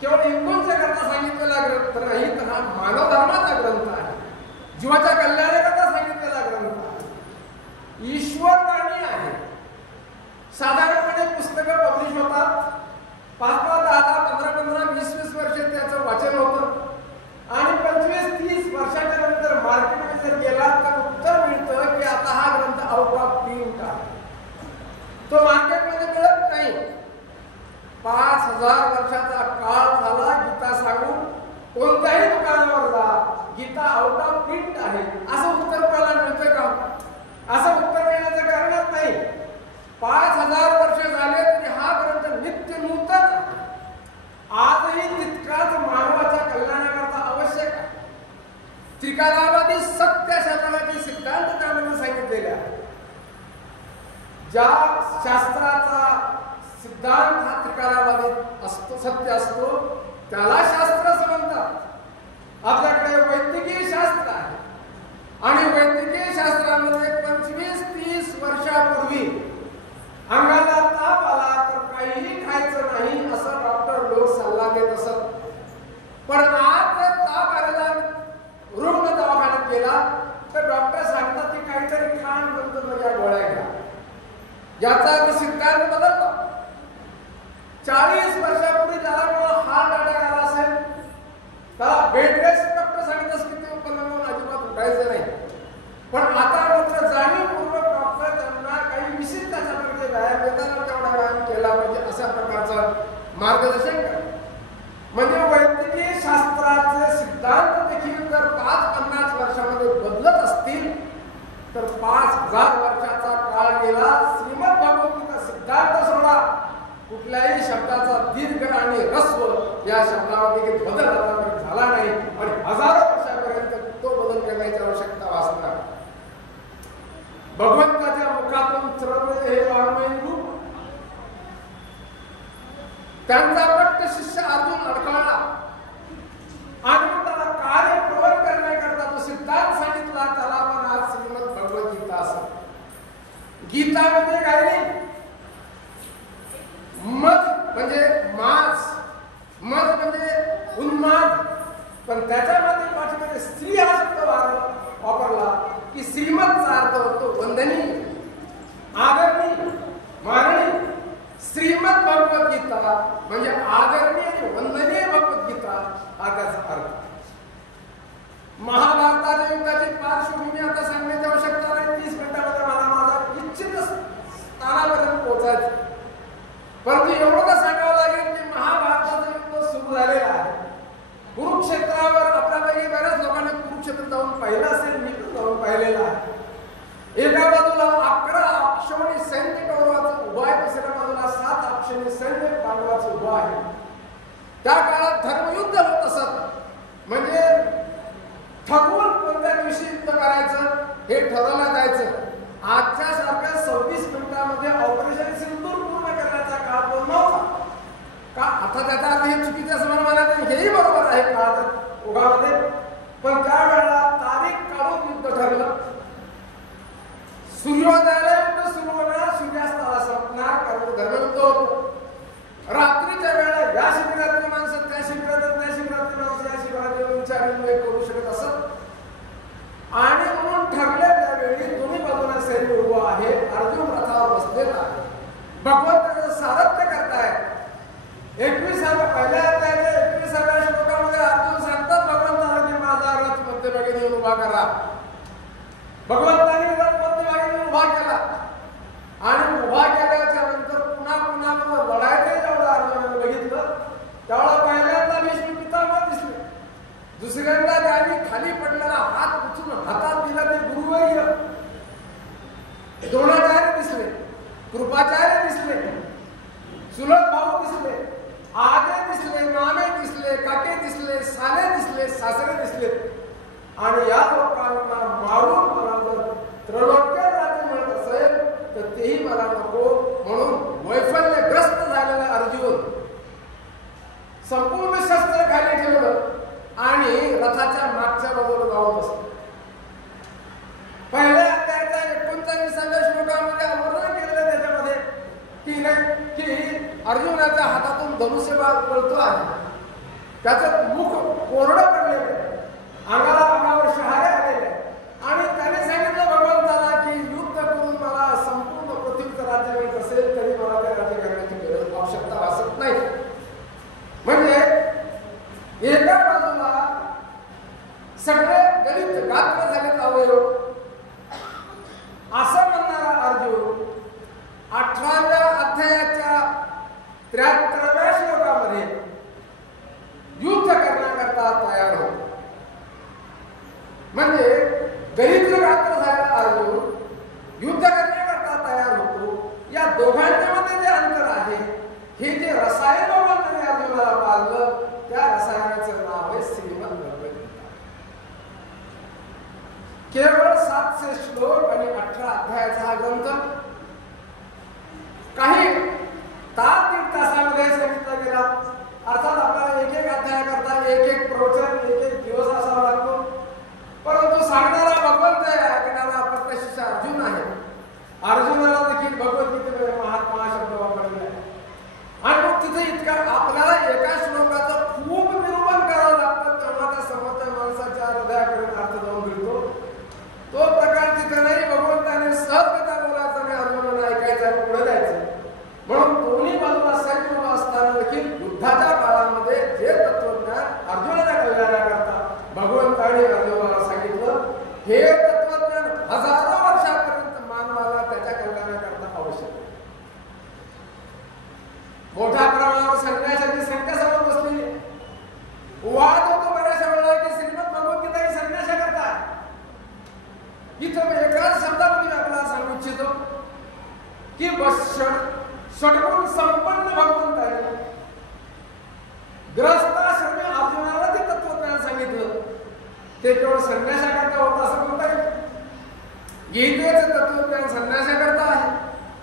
केवळ हिंदूंच्या करता सांगितलेला ग्रंथ नाही, तर हा मानव धर्माचा ग्रंथ आहे. जीवाच्या कल्याणाकरता सांगितलेला ग्रंथ ईश्वरवाणी आहे. साधारणपणे पुस्तकं पब्लिश होतात, 5-5, 10-10, 15-15, 20-20 वर्ष त्याचं वाचन होतं आणि 25-30 वर्षाच्या नंतर मार्केटमध्ये जर गेला तर उत्तर मिळतं की आता हा ग्रंथ आउट ऑफ प्रिंट आहे, तो मार्केटमध्ये मिळत नाही. 5000 वर्षाचा काळ झाला गीता सांगून, कोणत्याही दुकानावर जा, गीता आउट ऑफ प्रिंट आहे असं उत्तर मला मिळतं का? असं उत्तर मिळण्याचं कारणच नाही. 5000 वर्ष झाले तरी हा ग्रंथ नित्य नूतन आजही तितकाच मानवाच्या कल्याणाकरता आवश्यक आहे. त्रिकालावादी सत्य शास्त्राचे सिद्धांत त्यामध्ये सांगितलेले आहे. ज्या शास्त्राचा सिद्धांत हा त्रिकालावादी असतो, सत्य असतो, त्याला शास्त्र असं म्हणतात. आपल्याकडे वैद्यकीय शास्त्र आहे आणि वैद्यकीय शास्त्रामध्ये 25-30 वर्षापूर्वी अंगाला ताप आला तर काहीही खायचं नाही असं डॉक्टर लोक सल्ला देत असत. पण आज जर ताप आलेला रुग्ण दवाखान्यात गेला तर डॉक्टर सांगतात की काहीतरी खाण बंद म्हणजे गोळ्या घ्या. याचा सिद्धांत बदलतो. 40 वर्षापूर्वी ज्याला हार्ट अटॅक आला असेल त्याला बेड रेस्ट डॉक्टर सांगितलं की ते उत्पन्न म्हणून अजिबात उठायचं नाही. पण आता मात्र जाणीवपूर्वक डॉक्टर त्यांना काही विशिष्ट अशा प्रकारचे व्यायाम देताना तेवढा व्यायाम केला पाहिजे अशा प्रकारचं मार्गदर्शन करतात. म्हणजे वैद्यकीय शास्त्राचे सिद्धांत देखील जर 5-50 वर्षामध्ये बदलत असतील तर 5000 वर्षाचा काळ गेला. श्रीमद भगवद्गीता सिद्धांत सोडा, कुठल्याही शब्दाचा दीर्घ आणि ह्रस्व या शब्दामध्ये बदल आतापर्यंत झाला नाही आणि हजारो वर्षापर्यंत तो बदल करण्याची आवश्यकता भासणार. भगवंताच्या मुखातून चरवलेले हे वाङ्मयीन रूप, त्यांचा पट्ट शिष्य अर्जुन अडखळला आणि त्याला कार्य प्रवत करण्याकरता तो सिद्धांत सांगितला, त्याला पण आज श्रीमद भगवद्गीता असं. गीतामध्ये काय नाही, मध म्हणजे मास, मध म्हणजे उन्माद, पण त्याच्यामध्ये पाठीमध्ये स्त्री हा शब्द वापरला की श्रीमदचा अर्थ होतो वंदनीय, आदरणीय, माननीय. श्रीमद भगवद्गीता म्हणजे आदरणीय आणि वंदनीय भगवद्गीता हा त्याचा अर्थ. महाभारताच्या युद्धाची पार्श्वभूमी आता सांगण्याची आवश्यकता नाही. 30 मिनिटांमध्ये मला माझा निश्चित स्थानापर्यंत पोहोचायचं. परंतु एवढं तर सांगावं लागेल की महाभारताचं युद्ध सुरू झालेलं आहे. कुरुक्षेत्रावर आपल्यापैकी बऱ्याच लोकांनी कुरुक्षेत्र जाऊन पाहिलं असेल, मी पण जाऊन पाहिलेलं आहे. एका बाजूला 11 अक्षौणी सैन्य कौरवाचं उभं आहे, दुसऱ्या बाजूला 7 अक्षौणी सैन्य पांडवाचं उभं आहे. त्या काळात धर्मयुद्ध होत असत. म्हणजे ठरवून कोणत्या दिवशी युद्ध करायचं हे ठरवलं जायचं. आजच्या सारख्या 26 मिनिटांमध्ये ऑपरेशन सिंदूर पूर्ण करण्याचा काळ तो नव्हता का? आता त्याचा अर्थ हे चुकीच्या समानात हेही बरोबर आहे काळाच्या ओघामध्ये. पण त्यावेळेला तारीख काढून युद्ध ठरलं. सूर्योदयाला युद्ध सुरू होणार, सूर्यास्ताला संपणार, कारण धर्मयुद्ध होतं. रात्रीच्या वेळेला या शिबिरातली माणसं त्या शिबिरात, त्या शिबिरातली माणसं या शिबिरात येऊन विचार करू शकत असत. आणि म्हणून ठरलेल्या वेळी दोन्ही बाजूला सैन्य उभं आहे. अर्जुन रथावर बसलेला आहे. भगवंताचं सारथ्य करताय. 21व्या पहिल्या अध्यायाच्या 21व्या श्लोकामध्ये अर्जुन सांगतात भगवंताला की माझा रथ मध्यभागी नेऊन उभा करा. भगवंताने रथ मध्यभागी नेऊन उभा केला आणि उभा केल्याच्या नंतर पुन्हा लढायचं जेवढं अर्जुनाने बघितलं त्यावेळेला पहिल्यांदा भीष्म पितामह दिसले. दुसऱ्यांदा त्यांनी खाली पडलेला हात उचलून हातात दिला ते गुरुवर्य द्रोणाचार्य दिसले, कृपाचार्य दिसले, चुलत भाऊ दिसले, आजे दिसले, मामे दिसले, काके दिसले, साले दिसले, सासरे दिसले. आणि या लोकांना मारून मला जर त्रैलोक्यात राज्य मिळत असेल तर तेही मला नको. म्हणून वैफल्यग्रस्त झालेला अर्जुन संपूर्ण शस्त्र खाली ठेवलं आणि रथाच्या मागच्या बाजूला जाऊन बसलं. पहिल्या अध्यायाच्या 39व्या श्लोकामध्ये वर्णन केलेलं त्याच्यामध्ये की अर्जुनाच्या हातातून धनुष्यबाण पळतो आहे. त्याचं मुख कोरडं पडलेलं आहे, अंगावर शहारे आलेले आहे. सगळे गणित गात्र झालेत अवयव असं म्हणणारा अर्जुन 18व्या अध्यायाच्या 73व्या श्लोकामध्ये युद्ध करण्याकरता तयार होतो. म्हणजे गणित गात्र झालेला अर्जुन युद्ध करण्याकरता तयार होतो. या दोघांच्या मध्ये जे अंतर आहे, हे जे रसायन वर्णने अर्जुनाला पाळलं, त्या रसायनाचं नाव आहे श्रीमद भगवद्गीता. केवळ 700 श्लोक आणि 18 अध्यायाचा हा ग्रंथ काही तास 1 तासामध्ये सांगितला गेला. अर्थात आपल्याला एक एक अध्याय करता एक एक प्रवचन एक एक दिवस असावा लागतो. परंतु सांगणारा भगवंत आहे, ऐकणारा आपला शिष्य अर्जुन आहे. अर्जुनाला देखील भगवद्गीतेमध्ये महात्मा शब्द वापरले आहे. आणि मग तिथे इतका आपल्याला एका श्लोकाचं खूप निरूपण करावं लागतं, तेव्हा त्या समोरच्या माणसाच्या हृदयाकडे अर्थ जाऊन मिळतो. तो प्रकार तिथे नाही. भगवंताने सहजगता बोलायचं आणि अर्जुनाला ऐकायचं आणि पुढे जायचं. म्हणून दोन्ही बाजूला सैन्य उभा असताना देखील युद्धाच्या काळामध्ये जे तत्वज्ञान अर्जुनाच्या कल्याणाकरता भगवंताने अर्जुनाला सांगितलं, हे तत्वज्ञान हजारो वर्षापर्यंत मानवाला त्याच्या कल्याणाकरता आवश्यक आहे. मोठ्या प्रमाणावर संन्यासाची संख्या समोर बसली. वाद होतो बऱ्याचशा वेळेला की श्रीमद भगवद्गीता ही संन्यासाकरता आहे. इथं मी एकाच शब्दामध्ये आपल्याला सांगू इच्छितो की षड्गुण संपन्न भगवंत आहे. ग्रस्ताश्रमी अर्जुनाला ते तत्वज्ञान सांगितलं, ते केवळ संन्यासाकरता होतं असं म्हणता येईल. गीतेचं तत्वज्ञान संन्यासाकरता आहे,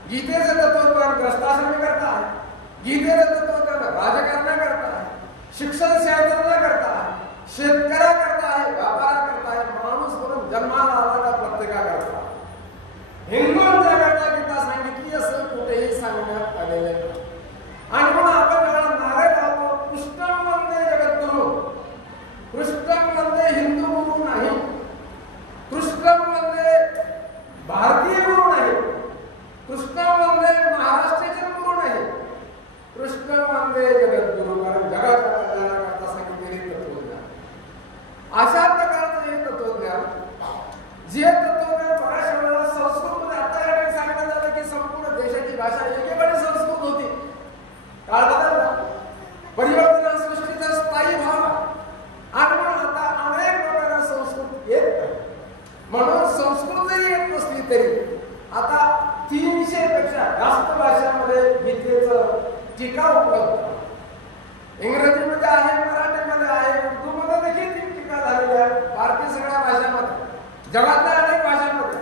गीतेचं तत्वज्ञान ग्रस्ताश्रमी करता आहे, गीतेचं तत्वज्ञान राजकारणाकरता आहे, शिक्षण क्षेत्राकरता आहे, शेतकऱ्याकरता आहे, व्यापाराकरता आहे, माणूस म्हणून जन्माला आलेला प्रत्येकाकरता. हिंदूंच्या करता गीता सांगितली असं कुठेही सांगण्यात आलेलं नाही. आणि म्हणून आपण जेव्हा नारे लावतो, कृष्णं वंदे जगद्गुरु, कृष्णं वंदे हिंदू गुरु नाही, कृष्णं वंदे भारतीय गुरु नाही, कृष्णं वंदे महाराष्ट्राचे गुरु नाही, कृष्णं वंदे जगद्गुरु. कारण जगाच्या कल्याणाकरता सांगितलेले तत्वज्ञान, अशा प्रकारचं हे तत्वज्ञान, जे तत्वज्ञान बऱ्याचशा वेळेला संस्कृतमध्ये आता या ठिकाणी सांगण्यात झालं की संपूर्ण देशाची भाषा एकेकाळी संस्कृत होती. काळ बदलला, परिवर्तन सृष्टीचा स्थायी भाव आणि म्हणून आता अनेक लोकांना संस्कृत येत नाही. म्हणून संस्कृत जरी येत नसली तरी आता 300 पेक्षा जास्त भाषांमध्ये गीतेचं टीका उपलब्ध आहे. इंग्रजीमध्ये आहे, मराठीमध्ये आहे, उर्दूमध्ये देखील ती टीका झालेली आहे, भारतीय सगळ्या भाषांमध्ये, जगातल्या अनेक भाषांमध्ये.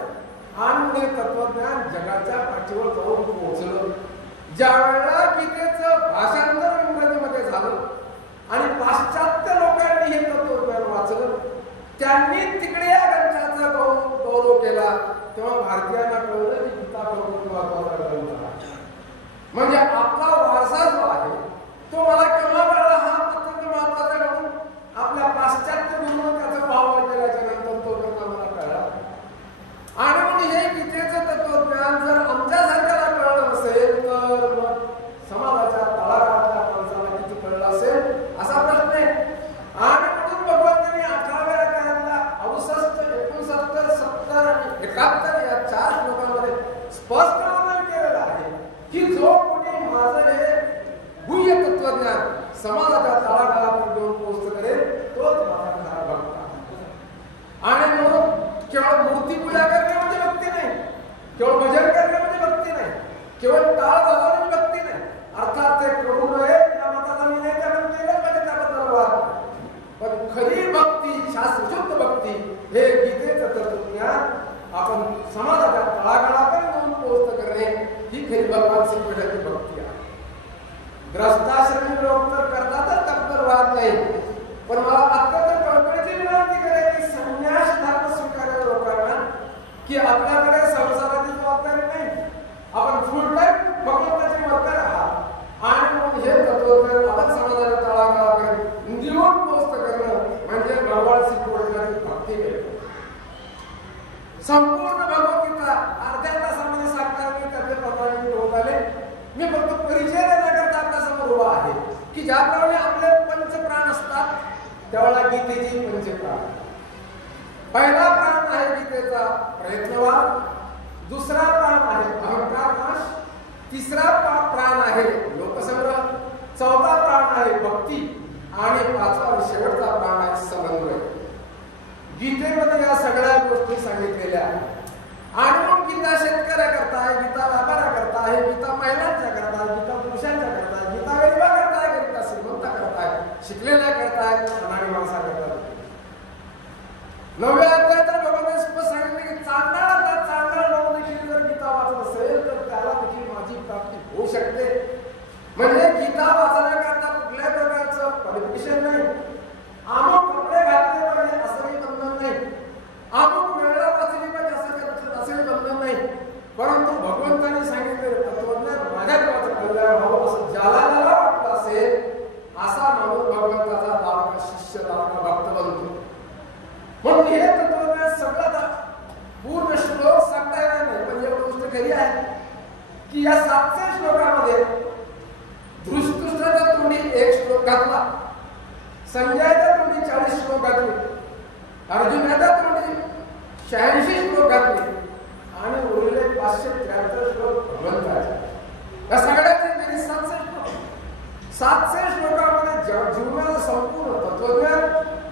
आणि तत्वज्ञान जगाच्या पाठीवर जाऊन पोहोचलं. ज्या वेळेला गीतेचं भाषांतर इंग्रजीमध्ये झालं आणि पाश्चात्य लोकांनी हे तत्वज्ञान वाचलं, त्यांनी तिकडे या ग्रंथाचा गौरव केला, तेव्हा भारतीयांना कळलं की गीता महत्वाचा ग्रंथ आहे. म्हणजे आपला वारसा जो आहे तो मला केव्हा कळला, हा अत्यंत महत्वाचा म्हणून आपल्या पाश्चात्य गुरुनं त्याचा भाव केल्याच्या नंतर तो ग्रंथ मला कळला. आणि म्हणून हे गीतेचं तत्वज्ञान जर आमच्यासारख्याला कळलं नसेल तर मग समाजाच्या तळागाळातल्या माणसाला किती कळलं असेल असा प्रश्न आहे. आणि म्हणून भगवंतांनी 18व्या अध्यायातल्या 68, 69, 70 आणि 71 या 4 श्लोकांमध्ये स्पष्ट वर्णन केलेलं आहे की जो कोणी माझं हे गुह्य तत्वज्ञान समाजाच्या तळागाळात घेऊन पोहोचत करेल तोच माझा खरा भक्त आहे. आणि म्हणून केवळ मूर्ती पूजा करणे म्हणजे भक्ती नाही, केवळ भजन करणे म्हणजे भक्ती नाही, केवळ टाळ वाजवणे म्हणजे भक्ती नाही. अर्थात ते प्रभू नये या मताचा मी नाही त्याकडे केलं म्हणजे त्याबद्दल वाद नाही. पण खरी भक्ती, शास्त्रशुद्ध भक्ती हे गीतेचं तत्वज्ञान आपण समाजाच्या तळागाळापर्यंत जाऊन पोहोचत करणे ही खरी भगवान श्रीकृष्णाची भक्ती आहे. ग्रस्ताश्रमी लोक तर करतातच, त्याबद्दल वाद नाही. पण मला अत्यंत कळकळीची विनंती करेल की संन्यास धर्म स्वीकारणाऱ्या लोकांना की आपल्याकडे संसाराची जबाबदारी नाही, आपण फुल टाइम भगवंताचे वर्कर आहात आणि मग हे तत्वज्ञान आपण समाजाच्या तळागाळापर्यंत निवड पोहोचत करणं म्हणजे भगवान श्रीकृष्णाची भक्ती केली. संपूर्ण भगवद्गीता अर्ध्या तासामध्ये सांगताना मी त्याचे प्रमाणे होत आले. मी फक्त परिचय देण्याकरता आपल्या समोर उभा आहे की ज्याप्रमाणे आपले पंचप्राण असतात त्यावेळेला गीतेची पंचप्राण, पहिला प्राण आहे गीतेचा प्रयत्नवाद, दुसरा प्राण आहे अहंकार नाश, तिसरा प्राण आहे लोकसंग्रह, चौथा प्राण आहे भक्ती आणि पाचवा शेवटचा प्राण आहे समन्वय. गीतेमध्ये या सगळ्या गोष्टी सांगितलेल्या आहेत. आणि मग गीता शेतकऱ्याकरता आहे, गीता व्यापाऱ्याकरता आहे, गीता महिलांच्या करता आहे, गीता पुरुषांच्या करता आहे, गीता गरिबाकरता आहे, गीता श्रीमंता करता आहे, शिकलेल्या करता आहे, अनाडी माणसा करता. 9व्या अध्यायात भगवान स्पष्ट सांगितले की चांगला लोक देखील जर गीता वाचत असेल तर त्याला देखील माझी प्राप्ती होऊ शकते. म्हणजे गीता वाचण्याकरता कुठल्याही प्रकारचं क्वालिफिकेशन नाही, अमुक कपडे घातले पाहिजे असंही बंधन नाही, अमुक वेळेला वाचली पाहिजे असंही बंधन नाही. परंतु भगवंतांनी सांगितलेलं तत्वज्ञान माझ्या देवाचं कल्याण व्हावं असं ज्याला वाटलं असेल असा माणूस भगवंताचा लाडका शिष्य, लाडका भक्त बनतो. म्हणून हे तत्वज्ञान सगळं पूर्ण श्लोक सांगता येणार नाही, पण एक गोष्ट खरी आहे की या 700 श्लोकामध्ये धृष्टुष्ट्राच्या तोंडी 1 श्लोक घातला, संजयाच्या तोंडी 40 श्लोक घातले, अर्जुनाच्या तोंडी 86 श्लोक घातले आणि उरलेले 573 श्लोक भगवंताचे. या सगळ्याचे बेरीज 700 श्लोक. 700 श्लोकामध्ये जीवनाचं संपूर्ण तत्वज्ञान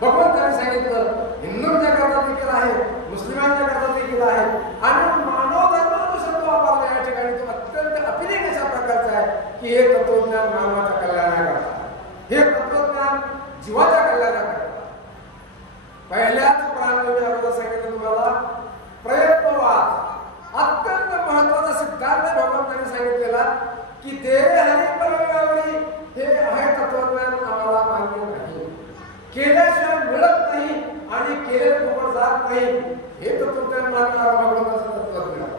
भगवंताने सांगितलं. हिंदूंच्या करता देखील आहे, मुस्लिमांच्या करता देखील आहे आणि मानव धर्माचा शब्द वापरला या ठिकाणी तो अत्यंत अतिरेक अशा प्रकारचा आहे की हे तत्वज्ञान मानवाच्या कल्याणाकरता, हे तत्वज्ञान जीवाच्या कल्याणाकरता. पहिल्याच प्राणामध्ये अगोदर सांगितलं तुम्हाला प्रयत्नवाद, अत्यंत महत्वाचा सिद्धांत भगवंतांनी सांगितलेला की देह हरी परमेश्वरी हे आहे तत्वज्ञान आम्हाला मान्य नाही, केल्याशिवाय मिळत नाही आणि केले फुकट जात नाही, हे तत्वज्ञान मानणारा भगवंताचं तत्वज्ञान.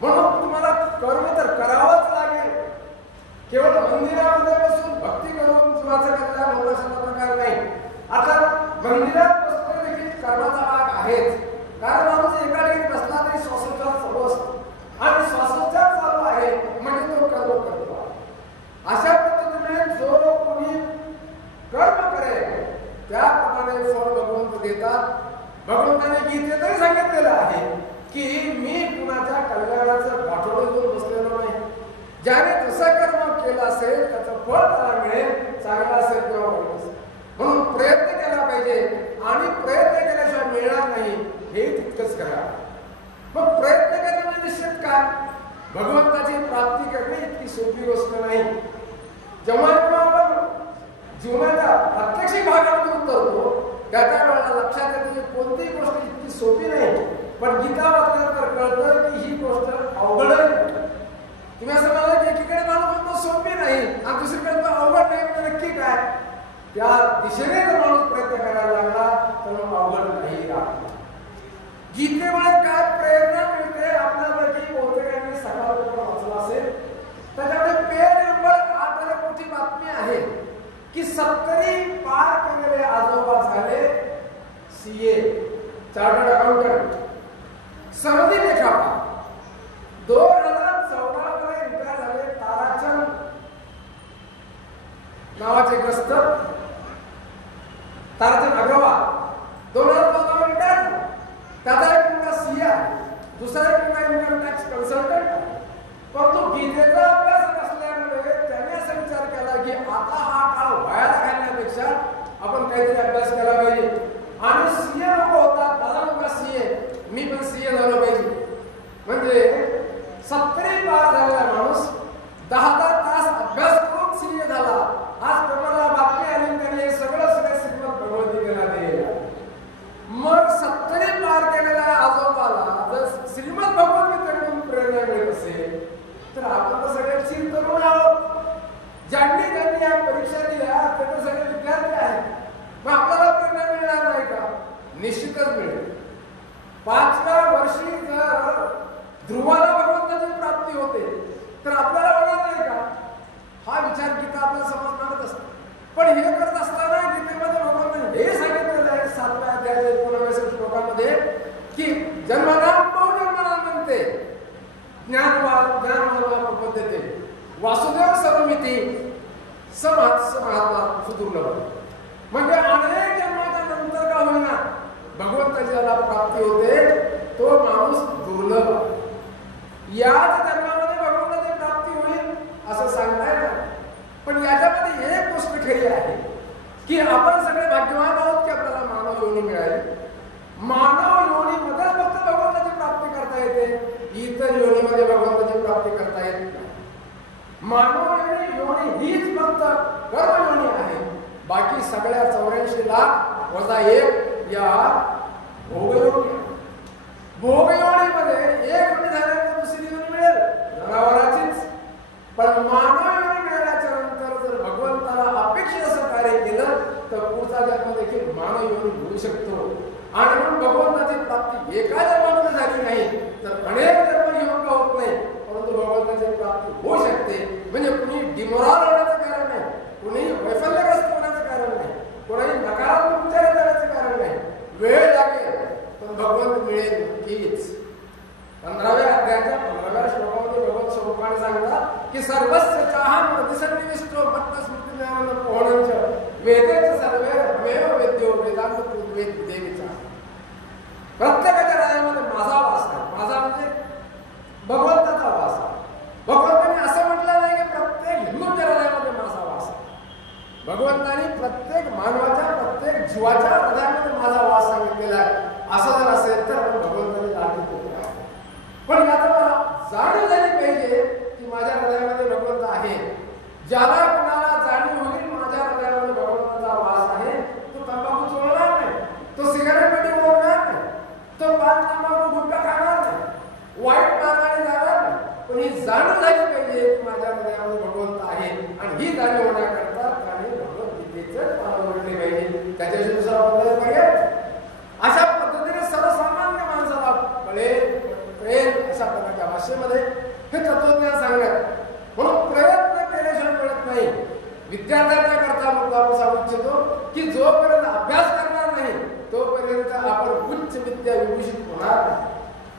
म्हणून तुम्हाला कर्म तर करावंच लागेल. केवळ मंदिरामध्ये बसून भक्ती करून जीवाचं कल्याण होणं असा प्रकार नाही. आता मंदिरात बसणं देखील कर्माचा भाग आहेच, कारण माणूस एका ठिकाणी बसला तरी श्वासोच्छवास चालू असतो आणि श्वासोच्छवास चालू आहे म्हणजे तो कर्म करतो. अशा पद्धतीने जो कोणी कर्म करेल त्याप्रमाणे फळ भगवंत देतात. भगवंताने गीतेतही सांगितलेलं आहे की मी कुणाच्या कल्याणाचं गाठोडं घेऊन बसलेलो नाही. ज्याने जसं कर्म केलं असेल त्याचं फळ त्याला मिळेल, चांगला असेल किंवा वाईट असेल. म्हणून प्रयत्न केला पाहिजे आणि प्रयत्न केल्याशिवाय मिळणार नाही हे तितकंच करा. मग प्रयत्न करणे म्हणजे निश्चित काय, भगवंताची प्राप्ती करणे इतकी सोपी गोष्ट नाही. जेव्हा आपण जीवनाच्या प्रत्यक्ष भागामध्ये उतरतो त्या वेळेला लक्षात येते की कोणतीही गोष्ट इतकी सोपी नाही. पण गीता वाचल्यानंतर कळतं की ही गोष्ट अवघड आहे. तुम्ही असं म्हणाला की एकीकडे माणूस म्हणतो सोपी नाही आणि दुसरीकडे अवघड नाही म्हणजे नक्की काय, त्या दिशेने जर माणूस प्रयत्न करायला लागला तर मग अवघड नाही राहत. गीतेमुळे काय प्रेरणा मिळते, आपल्यापैकी बहुतेकांनी सकाळपर्यंत वाचलं असेल. त्याच्यामध्ये पेज नंबर 8 ला मोठी बातमी आहे की 70 पार केलेले आजोबा झाले सीए, चार्टर्ड अकाउंटंट, सरदी लेखापाल. 2014 मध्ये रिटायर झाले ताराचंद नावाचे ग्रस्त, ताराचंद अग्रवाल. 2014 मध्ये रिटायर झाले. त्याचा एक मुलगा सीए आहे, दुसरा एक मुलगा इन्कम टॅक्स कन्सल्टंट. परंतु गीतेचा अभ्यास असल्यामुळे त्याने असा विचार केला की आता हा काळ वाया घालण्यापेक्षा आपण काहीतरी अभ्यास केला पाहिजे. आणि सीए लोक होतात, माझा मुलगा सीए, मी पण सीए झालो पाहिजे. म्हणजे 70 पार झालेला माणूस 10 तास अभ्यास करून सीए झाला. आज कोणाला बातमी आली त्याने सगळं श्रीमद भगवद्गीतेला दिलेलं. मग 70 पार केलेल्या आजोबाला जर श्रीमद भगवद्गीतेकडून प्रेरणा मिळत असेल तर आपण तर सगळे शिर तरुण आहोत. ज्यांनी ज्यांनी या परीक्षा दिल्या ते तर सगळे विद्यार्थी आहेत. मग आपल्याला प्रेरणा मिळणार नाही का? निश्चितच मिळेल. 5व्या वर्षी जर ध्रुवाला भगवंताची प्राप्ती होते तर आपल्याला होणार नाही का? हा विचार गीता आपल्याला समज मानत असतो. पण हे करत असताना गीतेमध्ये भगवंताने हे सांगितलेलं आहे 7व्या अध्यायाच्या 19व्या श्लोकामध्ये की जन्मनाम बहुजन्मनाम म्हणते ज्ञानवान पद्धती वासुदेव सर्वमिती महात्मा सुदुर्लभ. म्हणजे अनेक जन्माच्या नंतर का होईना भगवंताची ज्याला प्राप्ती होते तो माणूस दुर्लभ. याच जन्मामध्ये भगवंताची प्राप्ती होईल असं सांगताय ना. पण याच्यामध्ये एक गोष्ट खरी आहे की आपण सगळे भाग्यवान आहोत की आपल्याला मानव योनी मिळाली. मानव योनीमध्ये फक्त भगवंताची प्राप्ती करता येते, इतर योनीमध्ये भगवंताची प्राप्ती करता येत नाही. मानव योनी हीच फक्त कर्म योनी आहे. बाकी सगळ्या 84 लाख वजा 1 या भोगयोनी. भोगयोनीमध्ये एक योनी झाल्यानंतर दुसरी योनी मिळेल जनावराचीच. पण मानव योनी मिळाल्याच्या नंतर जर भगवंताला अपेक्षित असं कार्य केलं तर पुढचा जन्म देखील मानव योनी मिळू शकतो. आणि म्हणून भगवंताची प्राप्ती एका जन्मामध्ये झाली नाही तर अनेक जन्म घेऊन का होत नाही, परंतु भगवंताची प्राप्ती होऊ शकते. म्हणजे कुणी डिमोरल होण्याचं कारण नाही, कुणी वैफल्यग्रस्त होण्याचं कारण नाही, कोणाही नकारात्मक विचार करण्याचं कारण नाही. वेळ लागेल पण भगवंत मिळेल नक्कीच. 15व्या अध्यायाच्या 15व्या श्लोकामध्ये भगवंत स्वरूपाने सांगतात की सर्वस्य चाहम प्रतिसन्निविष्टो मत्त स्मृती ज्ञान पोहणंच वेदेच सर्वे हमेव वेद्यो वेदांत पूर्वेद देवीचा. प्रत्येकाच्या हृदयामध्ये माझा वास आहे. माझा म्हणजे भगवंताचा वास आहे. भगवंताने असं म्हटलं नाही की प्रत्येक हिंदूच्या हृदयामध्ये माझा वास आहे. भगवंताने प्रत्येक मानवाच्या प्रत्येक जीवाच्या हृदयामध्ये माझा वास सांगितलेला आहे. असं जर असेल तर आपण भगवंताने लागू करतो. पण याचा मला जाणीव झाली पाहिजे की माझ्या हृदयामध्ये भगवंत आहे. ज्याला कोणाला जाणीव होईल माझ्या हृदयामध्ये भगवंताचा वास आहे तो तंबाखू चोळणार नाही, तो सिगारेट मध्ये ओढणार नाही, तो पान तंबाखू गुटखा खाणार नाही, वाईट मार्गाने जाणार नाही. पण ही जाणीव झाली पाहिजे की माझ्या हृदयामध्ये भगवंत आहे. आणि ही जाणीव होण्याकरता त्याने भगवद्गीतेचं पालन केले पाहिजे. त्याच्याशी दुसरा पर्याय पाहिजे. अशा पद्धतीने सर्वसामान्य माणसाला कळेल अशा प्रकारच्या भाषेमध्ये हे तत्वज्ञान सांगण्यात. म्हणून प्रयत्न केल्याशिवाय मिळत नाही. विद्यार्थ्यांच्या करता मुद्दा सांगू इच्छितो की जोपर्यंत अभ्यास करणार नाही तोपर्यंत आपण उच्च विद्या विभूषित होणार नाही.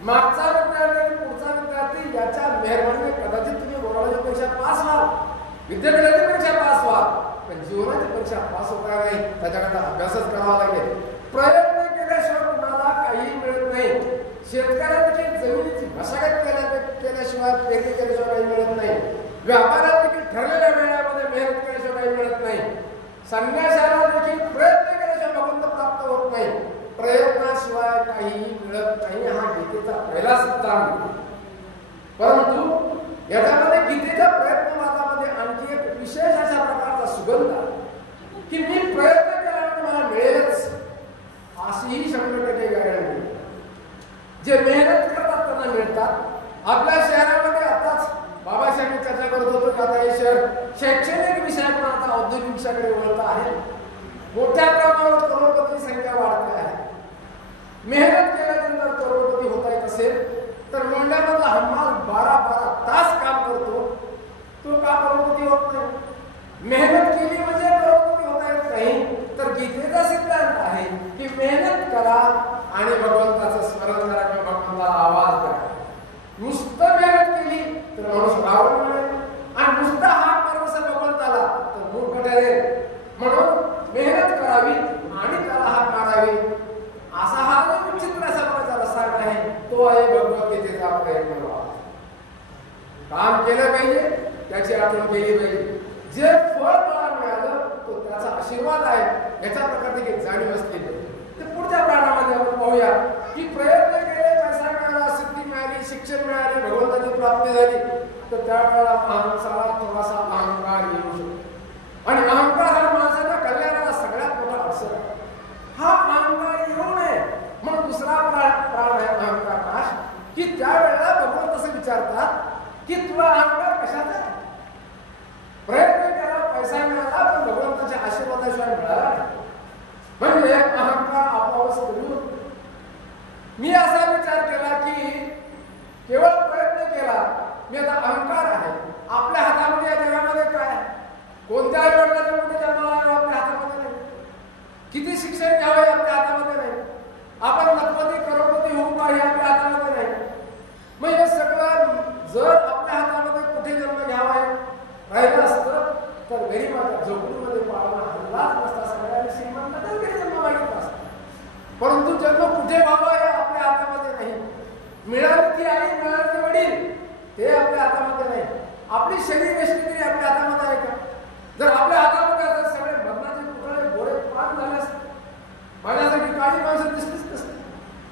मागचा विद्यार्थी पुढचा विद्यार्थी याच्या मेहरबानीने कदाचित तुम्ही बोर्डाची परीक्षा पास व्हाल, विद्यापीठाची परीक्षा पास व्हाल, पण जीवनाची परीक्षा पास होणार नाही. त्याच्याकरता अभ्यासच करावा लागेल. प्रयत्न केल्याशिवाय कुणाला काही मिळत नाही. शेतकऱ्याची जमिनीची मशागत केल्याशिवाय पेरणी केल्याशिवाय काही मिळत नाही. व्यापारात देखील ठरलेल्या वेळामध्ये मेहनत केल्याशिवाय काही मिळत नाही. संन्यासाला देखील प्रयत्न केल्याशिवाय भगवंत प्राप्त होत नाही. प्रयत्नाशिवाय काही मिळत नाही. हा गीतेचा पहिला सिद्धांत. परंतु याच्यामध्ये गीतेच्या प्रयत्नवादामध्ये आणखी एक विशेष अशा प्रकारचा सुगंध आहे की मी प्रयत्न केल्यानंतर मला मिळेलच अशीही 100% गॅरंटी. जे मेहनत करतात त्यांना मिळतात. आपल्या शहरामध्ये आताच बाबासाहेब चर्चा करत होतो की आता हे शहर शैक्षणिक विषयातून आता औद्योगिक विषयाकडे वळत आहे. मोठ्या प्रमाणावर करोडपती संख्या वाढते आहे. मेहनत केल्यानंतर करोडपती होता येत असेल तर मोंड्यामधला हमाल 12-12 तास काम करतो, तो का करोडपती होत नाही? मेहनत केली म्हणजे करोडपती होता येत नाही. तर गीतेचा सिद्धांत आहे की मेहनत करा आणि भगवंताचं स्मरण करा किंवा भगवंताला आवाज करा. नुसतं मेहनत केली तर माणूस रावण मिळेल आणि नुसता हात मारत असेल भगवंताला तर मूर्ख ठरेल. म्हणून मेहनत करावी आणि त्याला हात मारावी. असा हा जो विचित्र असा प्रकारचा रस्ता आहे तो आहे भगवद्गीतेचा प्रयत्न. काम केलं पाहिजे, त्याची आठवण केली पाहिजे. जे फळ मला मिळालं तो त्याचा आशीर्वाद आहे याच्या प्रकारची एक जाणीव असते. ते पुढच्या प्राणामध्ये आपण पाहूया की प्रयत्न केले, पैसा मिळाला, सिद्धी मिळाली, शिक्षण मिळाले, भगवंताची प्राप्ती झाली तर त्यावेळेला माणसाला थोडासा अहंकार येऊ शकतो. आणि अहंकार हा माणसाच्या कल्याणाला सगळ्यात मोठा अडसर आहे. हा अहंकार येऊ नये म्हणून दुसरा प्राण आहे अहंकार नाश. की त्यावेळेला भगवंत असं विचारतात की तुला अहंकार कशाचा आहे? प्रयत्न केला, पैसा मिळाला पण भगवंताच्या आशीर्वादाशिवाय मिळाला नाही. म्हणजे अहंकार आपोआपच करून मी असा विचार केला की केवळ प्रयत्न केला, मी आता अहंकार आहे. आपल्या हातामध्ये या जगामध्ये काय? कोणत्या आईवडिलांच्या मोठे जन्माला आपल्या हातामध्ये नाही. किती शिक्षण घ्यावे आपल्या हातामध्ये नाही. आपण लखपती करोडपती होऊ का हे आपल्या हातामध्ये नाही. मग हे सगळं जर आपल्या हातामध्ये कुठे जन्म घ्यावा राहिलं असतं तर गरीबाच्या झोपडीमध्ये पाळणा हल्लाच नसता. सगळ्यांनी श्रीमंत जन्म मागितला असता. परंतु जन्म कुठे व्हावा मिळाली आई मिळाली वडील ते आपल्या हातामध्ये नाही. आपली शरीर यष्टी तरी आपल्या हातामध्ये आहे का? जर आपल्या हातामध्ये असेल सगळे मरणाचे पुतळे गोळे पाक झाले असते, माझ्यासाठी काळी माणसं दिसलीच नसते.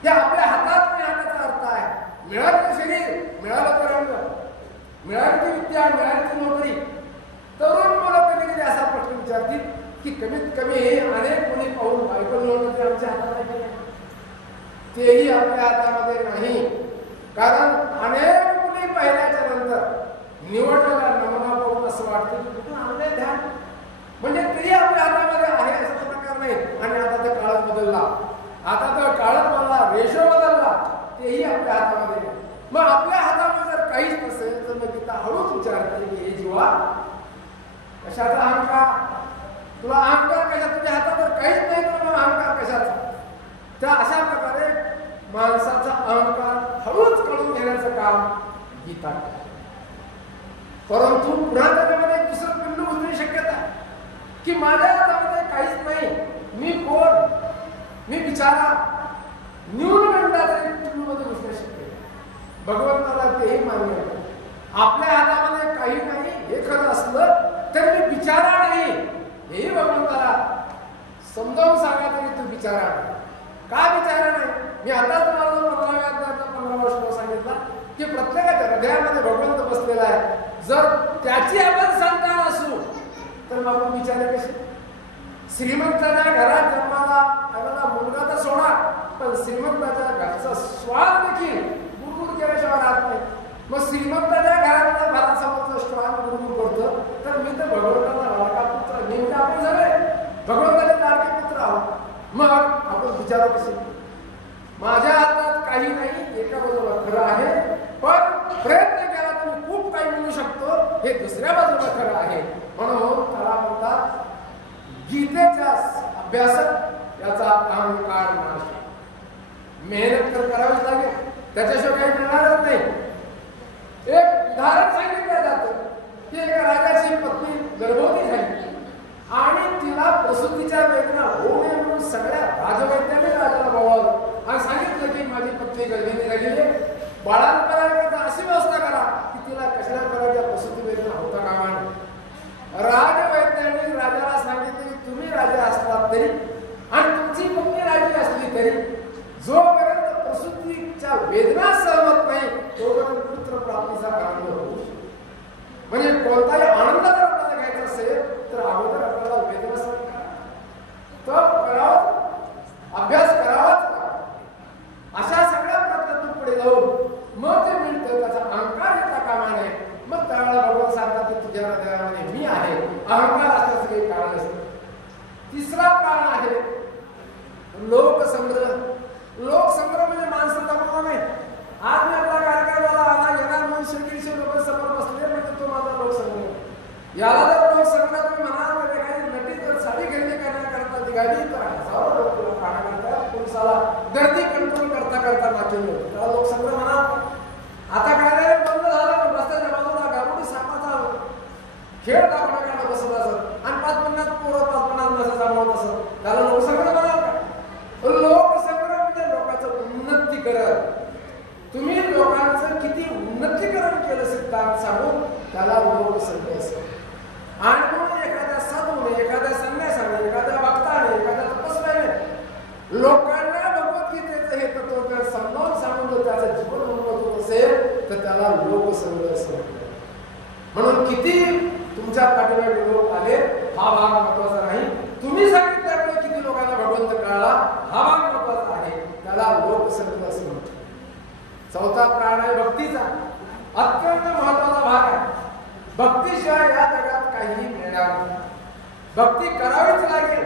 हे आपल्या हातात नाही हाताचा अर्थ आहे. मिळालं शरीर, मिळालं तर रंग, मिळाली ती विद्या, मिळाली ती नोकरी. तरुण मुलं कधी कधी असा प्रश्न विचारतील की कमीत कमी हे अनेक मुली पाहून बायको मिळवणं ते आमच्या हातात आहे. तेही आपल्या हातामध्ये नाही. कारण अनेक मुली पाहिल्याच्या नंतर निवडलेला नमुना पाहून असं वाटतं की कुठून आणलंय ध्यान. म्हणजे तेही आपल्या हातामध्ये आहे असा प्रकार नाही. आणि आता तर काळच बदलला, आता तर काळच बदलला, रेशो बदलला, तेही आपल्या हातामध्ये नाही. मग आपल्या हातामध्ये जर काहीच नसेल तर मग तिथं हळूच विचारते की हे जीवा कशाचा अहंकार, तुला अहंकार कशा, तुझ्या हातात जर काहीच नाही तर मग अहंकार कशाचा. त्या अशा प्रकारे माणसाचा अहंकार हळूच काढून घेण्याचं काम गीता करते. परंतु पुन्हा त्याच्यामध्ये एक दुसरं बिंदू उतरण्याची शक्यता आहे की माझ्या हातामध्ये काहीच नाही, मी कोण, मी बिचारा, न्यूनगंडाचा एक बिंदूमध्ये घुसण्याची शक्यता. भगवंताला तेही मान्य आहे. आपल्या हातामध्ये काही नाही हे खरं असलं तर मी बिचारा नाही हेही भगवंताला समजावून सांगायचं की तू बिचारा नाही. का बिचारा नाही? मी आताच मला 15 वर्ष सांगितलं की प्रत्येकाच्या हृदयामध्ये भगवंत बसलेला आहे. जर त्याची आपण संतान असू तर मग आपण बिचारे कसे? श्रीमंताच्या घरात जन्माला आलेला मुलगा तर सोडा, पण श्रीमंताच्या घरचा श्वान देखील गुरगुर केल्याशिवाय राहत नाही. मग श्रीमंताच्या घरातला घरासमोरचा श्वान गुरगुर करतो तर मी तर भगवंताचा लाडका पुत्र, मी म्हणजे आपण सगळे भगवंताचे लाडके पुत्र आहोत. मग आपण विचारू कसे? माझ्या हातात काही नाही एका बाजूला खरं आहे, पण प्रयत्न केला तर मी खूप काही मिळू शकतो हे दुसऱ्या बाजूला खरं आहे. म्हणून त्याला म्हणतात गीतेच्या अभ्यासक याचा अहंकार नाश. मेहनत तर करावीच लागेल, त्याच्याशिवाय काही मिळणारच नाही. एक उदाहरण सांगितलं जातं की एका राजाची पत्नी गर्भवती झाली आणि तिला प्रसूतीच्या वेदना होऊ नये म्हणून सगळ्या राजवैद्याने राजाला बोलावलं आणि सांगितलं की माझी पत्नी गर्भिणी झालेली आहे, बाळांपणाकरता अशी व्यवस्था करा की तिला कशाला प्रकारच्या प्रसूती वेदना होता कामा नये. राजवैद्यांनी राजाला सांगितलं की तुम्ही राजा असलात तरी आणि तुमची पत्नी राजी असली तरी जोपर्यंत प्रसूतीच्या वेदना सहमत नाही तोपर्यंत पुत्र प्राप्तीचा आनंद होऊ शकतो. म्हणजे कोणताही आनंद जर आपल्याला घ्यायचा असेल तर अगोदर आपल्याला वेदना सहन करा, तप करावं, अभ्यास करावाच लागतो. अशा सगळ्या प्रकारातून पुढे जाऊन मग जे मिळतं त्याचा अहंकार येता कामा नये. मग त्यावेळेला भगवान सांगतात की तुझ्या हृदयामध्ये मी आहे. अहंकार असल्याचं काही कारण असतं. तिसरा प्राण आहे लोकसंग्रह. लोकसंग्रह म्हणजे माणसं जमवणं नाही. आज मी आपला कार्यक्रमाला आला येणार म्हणून 100-150 लोक समोर बसले म्हणजे तो माझा लोकसंग्रह. याला जर लोकसंग्रह तुम्ही म्हणाल तर एखादी नटी जर साडी खरेदी करण्याकरता निघाली तर हजारो लोक तिला पाहण्याकरता पोलिसाला गर्दी कंट्रोल करता करता नाचवले होते. त्याला लोकसंग्रह म्हणा. आता काय बंद झालं, रस्त्याच्या बाजूला गारुडी सापाचा खेळ दाखवण्याकरता बसत असत आणि 5-50 पोरं 5-50 नसं जमवत असत. त्याला लोकसंग्रह म्हणाल का? लोकसंग्रह म्हणजे लोकांचं उन्नतीकरण. तुम्ही लोकांचं किती उन्नतीकरण केलं सिद्धांत सांगून त्याला लोकसंग्रह असतं. आणि म्हणून एखाद्या साधूने, एखाद्या संन्यासाने, एखाद्या भक्ताने, एखाद्या तपस्व्याने लोकांना भगवद्गीतेचं हे तत्त्वज्ञान समजावून सांगून जर त्याचं जीवन उन्नत होत असेल तर त्याला लोकसंग्रह असं. म्हणून किती तुमच्या पाठीमागे लोक आले हा भाग महत्वाचा नाही. तुम्ही सांगितल्यामुळे किती लोकांना भगवंत कळला हा भाग महत्वाचा आहे. त्याला लोकसंग्रह असं म्हणतात. चौथा प्राण आहे भक्तीचा. अत्यंत महत्वाचा भाग आहे. भक्तीशिवाय या जगात काहीही मिळणार नाही. भक्ती करावीच लागेल.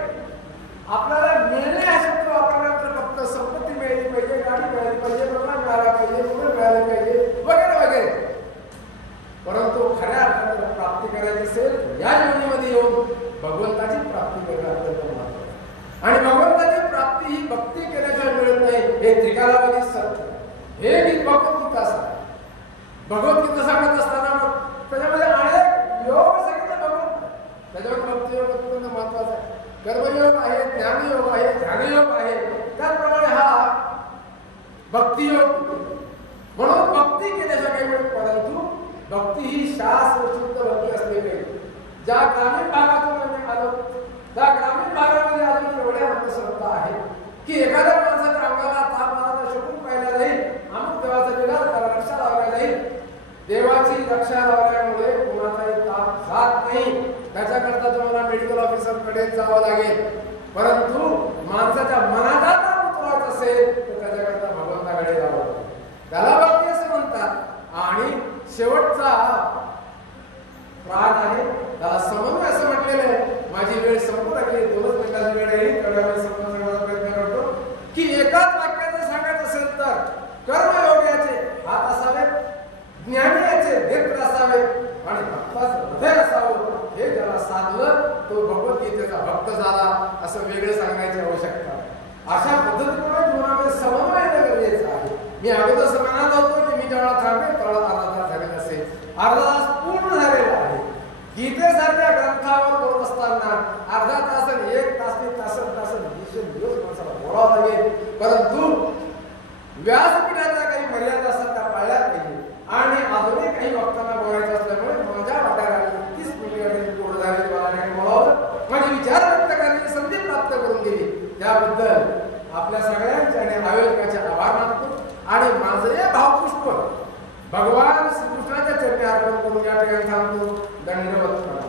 आपल्याला मिळणे हा शब्द वापरल्यानंतर फक्त संपत्ती मिळाली पाहिजे, गाडी मिळाली पाहिजे, बंगला मिळाला पाहिजे, मुलं मिळाले पाहिजे वगैरे वगैरे. परंतु खऱ्या अर्थाने प्राप्ती करायची असेल या जीवनामध्ये येऊन भगवंताची प्राप्ती करणं अत्यंत महत्त्वाचं. आणि भगवंताची प्राप्ती ही भक्ती केल्याशिवाय मिळत नाही हे त्रिकालावधी सत्य. हे गीत भगवद्गीता असतात. भगवद्गीता सांगत असताना मग त्याच्यामध्ये अनेक योग सांगितले भगवंत. त्याच्यावर भक्तियोग अत्यंत महत्वाचा आहे. कर्मयोग आहे, ज्ञानयोग आहे, ध्यानयोग आहे. त्याचप्रमाणे हा भक्तियोग. म्हणून भक्ती केल्याशिवाय काही मिळत. परंतु भक्ती ही शास्त्र शुद्ध भक्ती असली पाहिजे. ज्या ग्रामीण भागातून आम्ही आलो, त्या ग्रामीण भागामध्ये अजून एवढ्या अंधश्रद्धा आहे की एखाद्या माणसाच्या अंगाला ताप आला तर शकून पाहिला जाईल, अमुक देवाचा विलास त्याला रक्षा लावला जाईल. देवाची रक्षा लावल्यामुळे कोणाचाही ताप जात नाही. त्याच्याकरता तुम्हाला मेडिकल ऑफिसर कडे जावं लागेल. परंतु माणसाच्या मनाचा ताप उतरवायचा असेल तर त्याच्याकरता भगवंताकडे जावं लागेल. त्याला भक्ती असं म्हणतात. आणि शेवटचा प्राण आहे त्याला समन्वय असं म्हटलेलं आहे. माझी वेळ संपू लागली, 2 मिनिटाची वेळ आहे, तेवढ्या वेळ समजण्याचा प्रयत्न करतो की एकाच वाक्याचं सांगायचं असेल तर कर्मयोग्याचे हात असावेत, ज्ञानीयाचे नेत्र असावेत आणि भक्ताचं हृदय असावं. हे ज्याला साधलं तो भगवद्गीतेचा भक्त झाला असं वेगळं सांगायची आवश्यकता. अशा पद्धतीने जीवनामध्ये समन्वय गरजेचं आहे. मी अगोदर समजणार होतो की मी जेव्हा थांबेल तेवढा अर्धा तास झालेला असेल. अर्धा तास पूर्ण झालेला आहे. गीतेसारख्या ग्रंथावर बोलत असताना अर्धा तास आणि 1 तास दिवस माणसाला बोलावं लागेल. परंतु व्यासपीठाच्या काही मर्यादा असतात त्या पाळल्या पाहिजे. आणि अजूनही काही वक्तांना बोलायचं असल्यामुळे माझ्या वाट्याला 30 मिनिटांनी पूर्ण झाले. मला काही बोलावं, माझे विचार व्यक्त करण्याची संधी प्राप्त करून दिली. त्याबद्दल आपल्या सगळ्यांचे आणि आयोजकाचे आभार मानतो. आणि माझे भावपुष्प भगवान श्रीकृष्णाच्या चरणी अर्पण करून या ठिकाणी थांबतो. दंडवत.